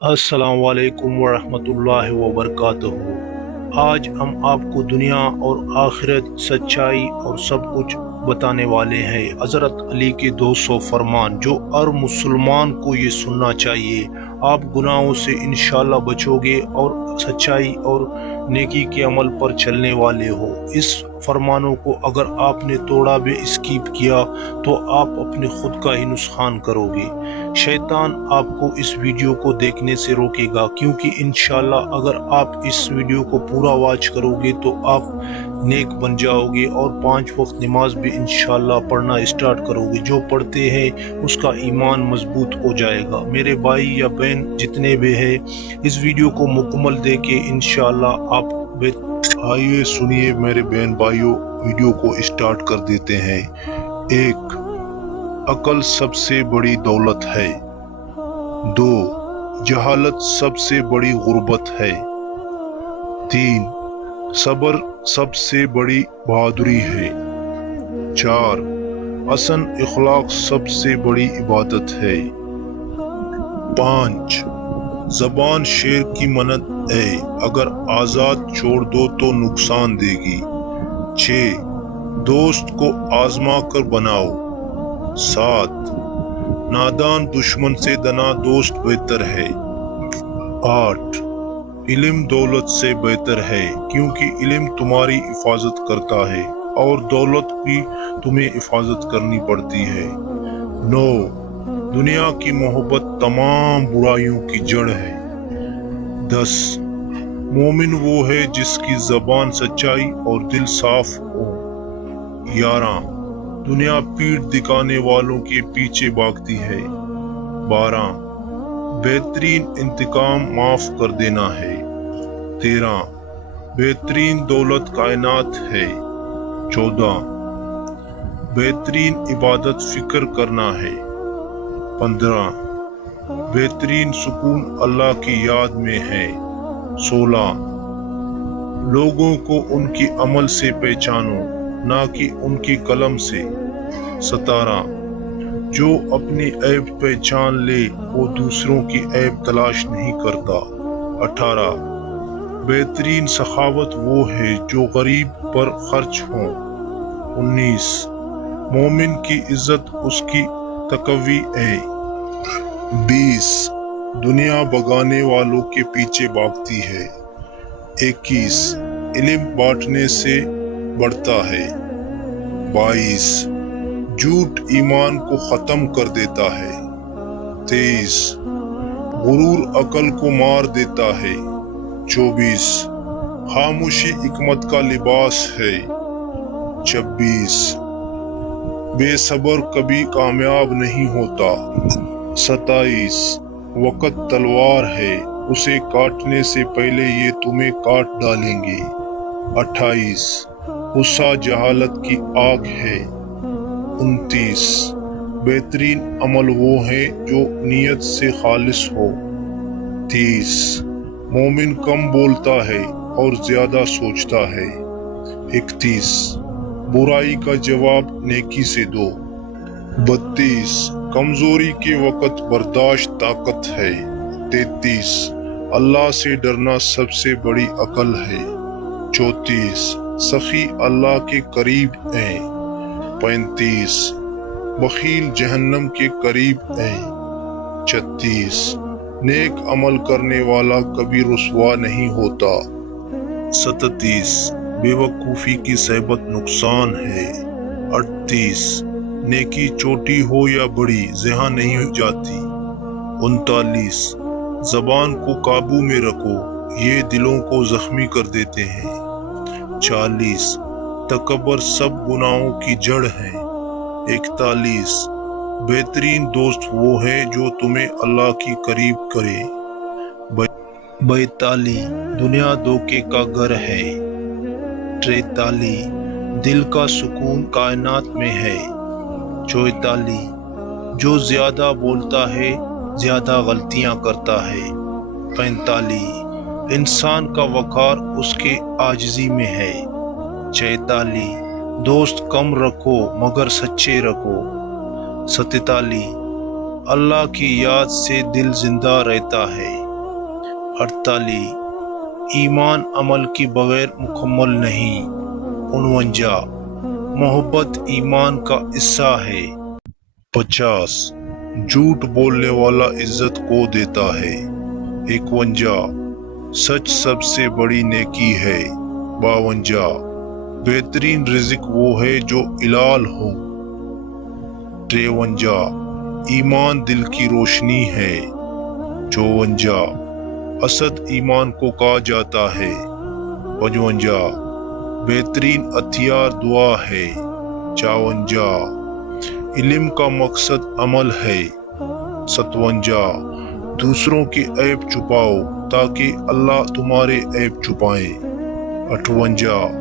अस्सलाम वालेकुम वरहमतुल्लाहि वबरकातुहू। आज हम आपको दुनिया और आखिरत, सच्चाई और सब कुछ बताने वाले हैं। हज़रत अली के 200 फरमान जो हर मुसलमान को ये सुनना चाहिए। आप गुनाहों से इंशाल्लाह बचोगे और सच्चाई और नेकी के अमल पर चलने वाले हो। इस फरमानों को अगर आपने थोड़ा भी स्किप किया तो आप अपने खुद का ही नुकसान करोगे। शैतान आपको इस वीडियो को देखने से रोकेगा, क्योंकि इंशाल्लाह अगर आप इस वीडियो को पूरा वॉच करोगे तो आप नेक बन जाओगे और 5 वक्त नमाज भी इंशाल्लाह पढ़ना स्टार्ट करोगे। जो पढ़ते हैं उसका ईमान मजबूत हो जाएगा। मेरे भाई या बहन जितने भी हैं, इस वीडियो को मुकम्मल देके इंशाल्लाह आप आइए सुनिए मेरे बहन भाइयों, वीडियो को स्टार्ट कर देते हैं। 1, अकल सबसे बड़ी दौलत है। 2, जहालत सबसे बड़ी गुर्बत है। 3, सब्र सबसे बड़ी बहादुरी है। 4, हसन इखलाक सबसे बड़ी इबादत है। 5, ज़बान शेर की मन्नत है, अगर आज़ाद छोड़ दो तो नुकसान देगी। 6, दोस्त को आजमा कर बनाओ। 7, नादान दुश्मन से दना दोस्त बेहतर है। 8, इल्म दौलत से बेहतर है, क्योंकि इल्म तुम्हारी हिफाजत करता है और दौलत भी तुम्हें हिफाजत करनी पड़ती है। 9, दुनिया की मोहब्बत तमाम बुराइयों की जड़ है। 10, मोमिन वो है जिसकी ज़बान सच्चाई और दिल साफ हो। 11, दुनिया पीठ दिखाने वालों के पीछे भागती है। 12, बेहतरीन इंतकाम माफ कर देना है। 13, बेहतरीन दौलत कायनात है। 14, बेहतरीन इबादत फिक्र करना है। 15, बेहतरीन सुकून अल्लाह की याद में है। 16, लोगों को उनकी अमल से पहचानो, ना कि उनकी कलम से। 17, जो अपनी ऐब पहचान ले वो दूसरों की ऐब तलाश नहीं करता। 18, बेहतरीन सखावत वो है जो गरीब पर खर्च हो। 19, मोमिन की इज्जत उसकी तकवी है। 20, दुनिया भगाने वालों के पीछे भागती है। 21, इल्म बांटने से बढ़ता है। 22, झूठ ईमान को खत्म कर देता है। 23, गुरूर अकल को मार देता है। 24, खामोशी हिकमत का लिबास है। 26, बेसब्र कभी कामयाब नहीं होता। 27, वक़्त तलवार है, उसे काटने से पहले ये तुम्हें काट डालेंगे। 28, गुस्सा जहालत की आग है। 29, बेहतरीन अमल वो है जो नीयत से खालिस हो। 30, मोमिन कम बोलता है और ज्यादा सोचता है। 31, बुराई का जवाब नेकी से दो। 32, कमजोरी के वक़्त बर्दाश्त ताकत है। 33, अल्लाह से डरना सबसे बड़ी अकल है। 34, सखी अल्लाह के करीब है। 35, बखील जहन्नम के करीब है। 36, नेक अमल करने वाला कभी रुसवा नहीं होता। 37, बेवकूफ़ी की सहबत नुकसान है। 38, नेकी छोटी हो या बड़ी जहाँ नहीं जाती। 39, ज़बान को काबू में रखो, ये दिलों को जख्मी कर देते हैं। 40, तकब्बर सब गुनाहों की जड़ है। 41, बेहतरीन दोस्त वो है जो तुम्हें अल्लाह की करीब करे। 42, दुनिया धोखे का घर है। 43, दिल का सुकून कायनात में है। 44, जो ज्यादा बोलता है ज्यादा गलतियां करता है। 45, इंसान का वकार उसके आजिज़ी में है। 46, दोस्त कम रखो मगर सच्चे रखो। 47, अल्लाह की याद से दिल जिंदा रहता है। 48 ایمان عمل کے بغیر مکمل نہیں۔ 49 محبت ایمان کا حصہ ہے۔ 50 جھوٹ بولنے والا عزت کو دیتا ہے۔ 51 سچ سب سے بڑی نیکی ہے۔ 52 بہترین رزق وہ ہے جو حلال ہو۔ 53 ایمان دل کی روشنی ہے۔ 54 اسد ایمان کو کہا جاتا ہے۔ 55 بہترین ہتھیار دعا ہے۔ 54 علم کا مقصد عمل ہے۔ 57 دوسروں کے عیب چھپاؤ تاکہ اللہ تمہارے عیب چھپائے۔ 58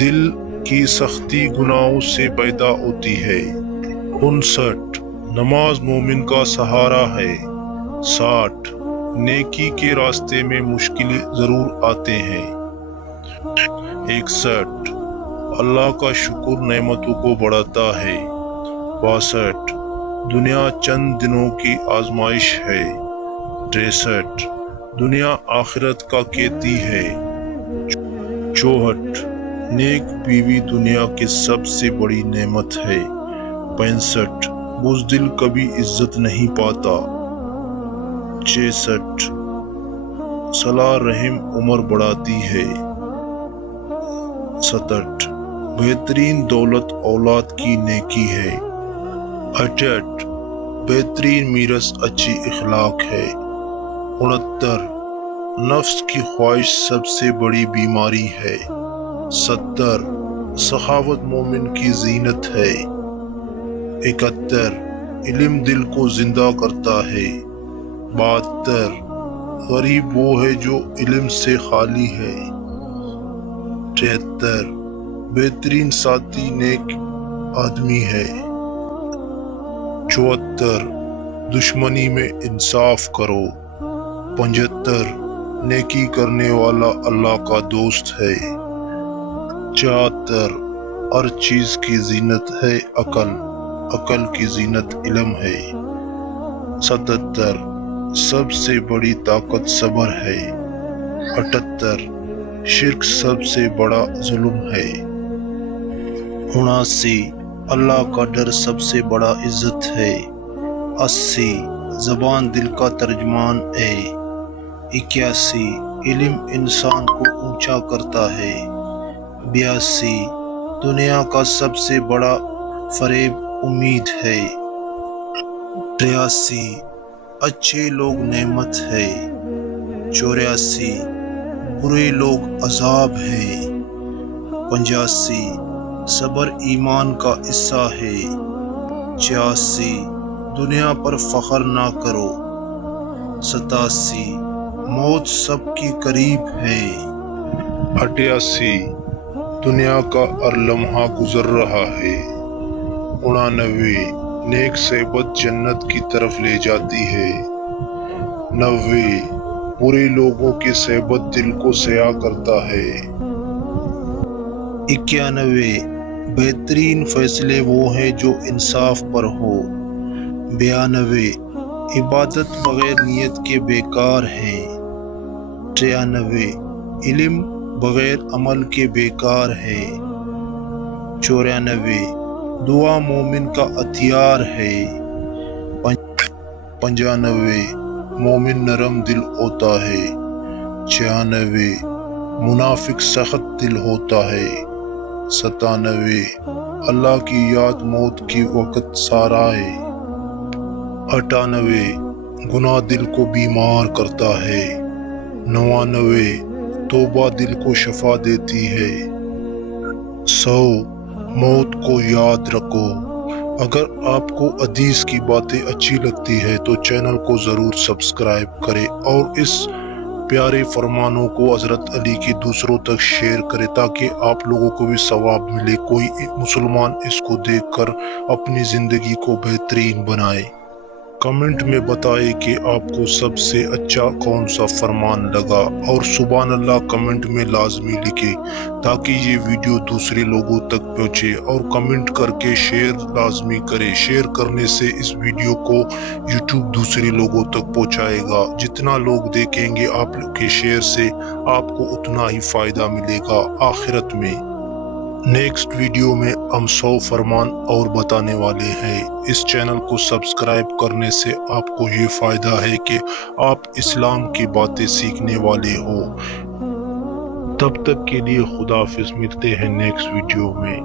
دل کی سختی گناہوں سے پیدا ہوتی ہے۔ 59 نماز مومن کا سہارا ہے۔ 60 نیکی کے راستے میں مشکلیں ضرور آتے ہیں۔ 61 اللہ کا شکر نعمتوں کو بڑھاتا ہے۔ 62 دنیا چند دنوں کی آزمائش ہے۔ 63 دنیا آخرت کا قیدی ہے۔ 64 نیک بیوی دنیا کی سب سے بڑی نعمت ہے۔ 65 بزدل کبھی عزت نہیں پاتا۔ 66 صلہ رحم عمر بڑھاتی ہے۔ 67 بہترین دولت اولاد کی نیکی ہے۔ 68 بہترین میراث اچھی اخلاق ہے۔ 69 نفس کی خواہش سب سے بڑی بیماری ہے۔ 70 سخاوت مومن کی زینت ہے۔ 71 علم دل کو زندہ کرتا ہے۔ 72 غریب وہ ہے جو علم سے خالی ہے۔ 73 بہترین ساتھی نیک آدمی ہے۔ 74 دشمنی میں انصاف کرو۔ 75 نیکی کرنے والا اللہ کا دوست ہے۔ 74 ہر چیز کی زینت ہے عقل، عقل کی زینت علم ہے۔ 77 سب سے بڑی طاقت صبر ہے۔ 78 شرک سب سے بڑا ظلم ہے۔ 79 اللہ کا ڈر سب سے بڑا عزت ہے۔ 80 زبان دل کا ترجمان ہے۔ 81 علم انسان کو اونچا کرتا ہے۔ 82 دنیا کا سب سے بڑا فریب امید ہے۔ 83 اچھے لوگ نعمت ہے۔ 84 برے لوگ عذاب ہے۔ 85 صبر ایمان کا حصہ ہے۔ 86 دنیا پر فخر نہ کرو۔ 87 موت سب کے قریب ہے۔ 88 دنیا کا ہر لمحہ گزر رہا ہے۔ 89 نیک صحبت جنت کی طرف لے جاتی ہے۔ 90 برے لوگوں کی صحبت دل کو سیاہ کرتا ہے۔ 91 بہترین فیصلے وہ ہیں جو انصاف پر ہو۔ 92 عبادت بغیر نیت کے بیکار ہے۔ 93 علم بغیر عمل کے بیکار ہے۔ 94 دعا مومن کا ہتھیار ہے۔ 95 مومن نرم دل ہوتا ہے۔ 96 منافق سخت دل ہوتا ہے۔ 97 اللہ کی یاد موت کی وقت سارا ہے۔ 98 گناہ دل کو بیمار کرتا ہے۔ 99 توبہ دل کو شفا دیتی ہے۔ 100 موت کو یاد رکھو۔ اگر آپ کو حدیث کی باتیں اچھی لگتی ہے تو چینل کو ضرور سبسکرائب کریں اور اس پیارے فرمانوں کو حضرت علی کی دوسروں تک شیئر کریں تاکہ آپ لوگوں کو بھی ثواب ملے، کوئی مسلمان اس کو دیکھ کر اپنی زندگی کو بہترین بنائے۔ کمنٹ میں بتائیں کہ آپ کو سب سے اچھا کون سا فرمان لگا، اور سبحان اللہ کمنٹ میں لازمی لکھیں تاکہ یہ ویڈیو دوسرے لوگوں تک پہنچے، اور کمنٹ کر کے شیئر لازمی کریں۔ شیئر کرنے سے اس ویڈیو کو یوٹیوب دوسرے لوگوں تک پہنچائے گا۔ جتنا لوگ دیکھیں گے آپ کے شیئر سے، آپ کو اتنا ہی فائدہ ملے گا آخرت میں۔ نیکسٹ ویڈیو میں ہم 100 فرمان اور بتانے والے ہیں۔ اس چینل کو سبسکرائب کرنے سے آپ کو یہ فائدہ ہے کہ آپ اسلام کی باتیں سیکھنے والے ہو۔ تب تک کے لیے خدا حافظ، ملتے ہیں نیکسٹ ویڈیو میں۔